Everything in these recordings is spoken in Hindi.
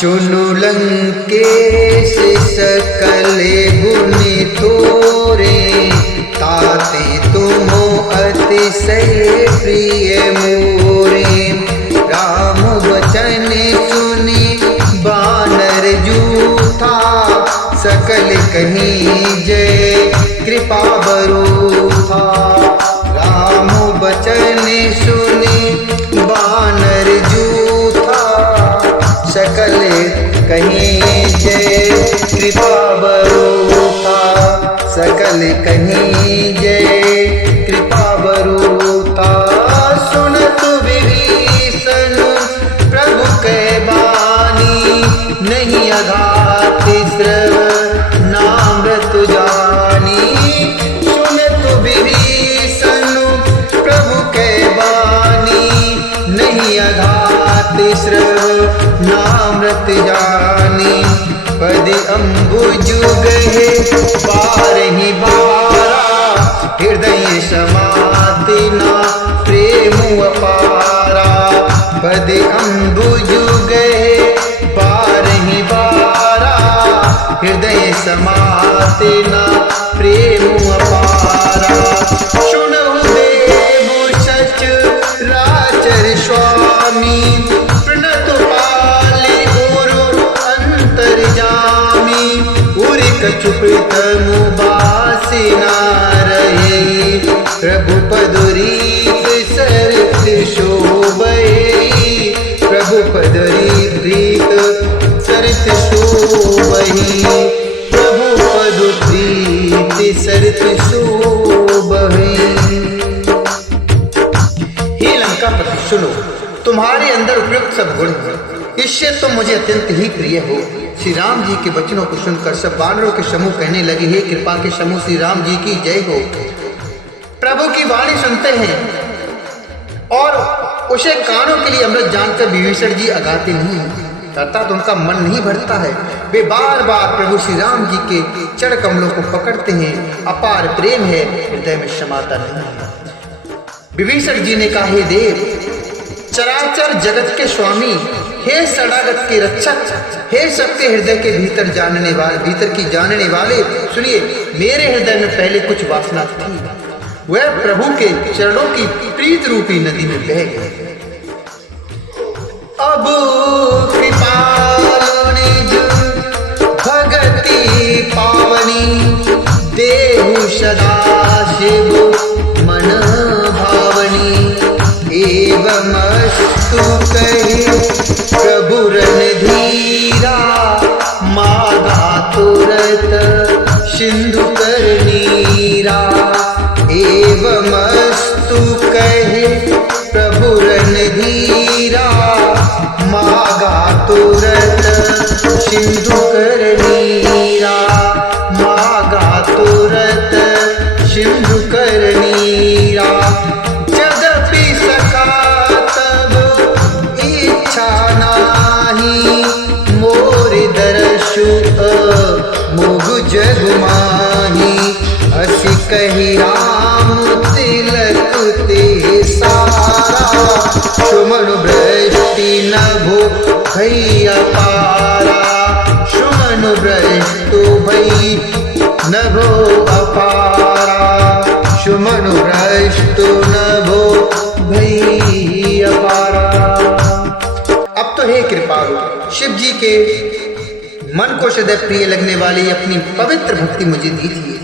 सुनु लंकेश सकल गुण तोरे, ताते तुमो अतिशय प्रिय मोरे। राम वचन सुनी बानर जूथा, सकल कहीं जय कृपा बरूथा। राम वचन सुनी बानर जूथा, सकल कहीं जय कृपा बरूथा। सकल कहीं जय कृपा बरूथा। सुनत विभीषण प्रभु कै बानी, नहीं अघात श्रवणामृत जानी। सुनत विभीषण प्रभु कै बानी, नहीं अघात श्रवणामृत जानी। पद अम्बुज गहे बारहि बारा, हृदय समाति ना प्रेम अपारा। पद अम्बुज गहे बारहि बारा, हृदय समाति ना प्रेम अपारा। सुनहु देव सचराचर स्वामी, प्रणत पालि गुरु अंतर्जामी। उरि कछु प्रथम बासी ना रहे, प्रभु पद रीत सरित शोभहि। प्रभु पद रीत सरित शोभहि, प्रभु पद रीत सरित शोभहि। हे लंकापति सुनो, तुम्हारे अंदर उपयुक्त सब गुण हैं, इससे तुम मुझे अत्यंत ही प्रिय हो। श्री राम जी के वचनों को सुनकर सब वानरों के समूह कहने लगे, हे कृपा के समूह श्री राम जी की जय हो। प्रभु की वाणी सुनते हैं और उसे कानों के लिए अमृत जानकर विभीषण जी अगाते नहीं हैं, अर्थात उनका मन नहीं भरता है। वे बार बार प्रभु श्री राम जी के चरण कमलों को पकड़ते हैं। अपार प्रेम है, हृदय में समाता नहीं है। विभीषण जी ने कहा, हे देव, चराचर जगत के स्वामी, हे शरणागत के रक्षक, हे सबके हृदय के भीतर जानने वाले, भीतर की जानने वाले, सुनिए, मेरे हृदय में पहले कुछ वासना थी, वह प्रभु के चरणों की प्रीत रूपी नदी में बह गई। अब कृपालो निज भगति पावनी, देहु सदा शिव मन भावनी। एवमस्तु कहि प्रभु रणधीरा, मागा तुरत सिंधु कर नीरा। एवमस्तु कहि प्रभु रणधीरा, मागा तुरत सिंधु कर नीरा। मागा तुरत सिंधु कर नीरा। यद्यपि सखा तब इच्छा नाही, मोर दर्शु मोहु जग माही। असी कही राम तिलक ते सारा, सुमन वृष्टि नभो भई अपारा। सुमन वृष्टि भई नभो अपारा। सुमन वृष्टि नभो भई अपारा। अब तो हे कृपालु, शिव जी के मन को सदैव प्रिय लगने वाली अपनी पवित्र भक्ति मुझे दीजिए।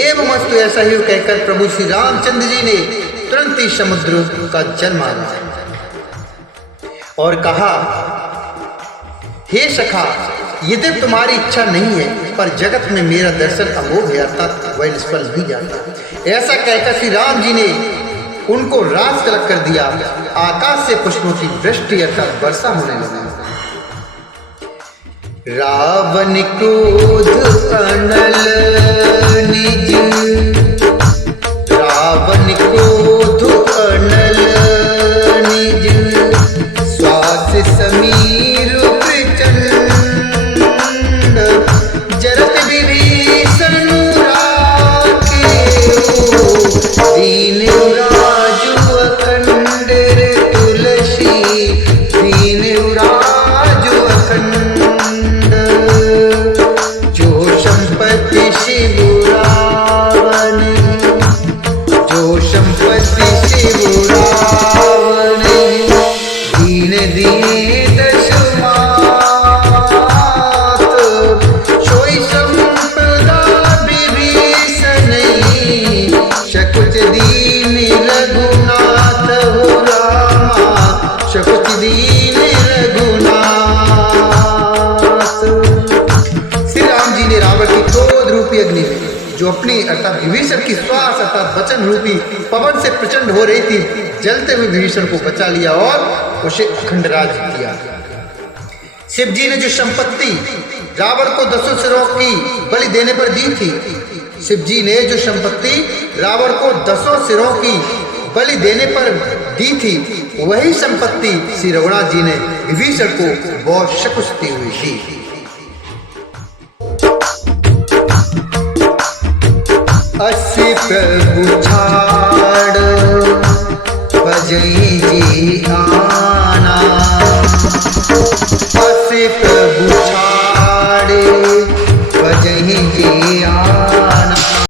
एवं मस्तु, ऐसा ही कहकर प्रभु श्री रामचंद्र जी ने तुरंत ही समुद्र का जल मारा और कहा, हे सखा, यद्यपि तुम्हारी इच्छा नहीं है, पर जगत में मेरा दर्शन अमोघ है, अर्थात वह निष्फल भी जाता है। ऐसा कहकर श्री राम जी ने उनको राज तिलक कर दिया। आकाश से पुष्पों की वृष्टि अर्थात वर्षा होने लगी। रावण क्रोध अनल निज, रावण क्रोध अनल निज, श्वास समीर प्रचंड, जरत विभीषण राखेओ, दीन राजु अखंड तुलसी, दीन राजु अखंड। जो अपनी अर्थात विभीषण की श्वास अर्थात वचन रूपी पवन से प्रचंड हो रही थी, जलते हुए विभीषण को बचा लिया और उसे अखंड राज्य किया। शिव जी ने जो संपत्ति रावण को 10 सिरों की बलि देने पर दी थी, शिव जी ने जो संपत्ति रावण को 10 सिरों की बलि देने पर दी थी, वही संपत्ति श्री रघुनाथ जी ने विभीषण को बहुत शकुश दी हुई थी। अस्सी प्रभु छा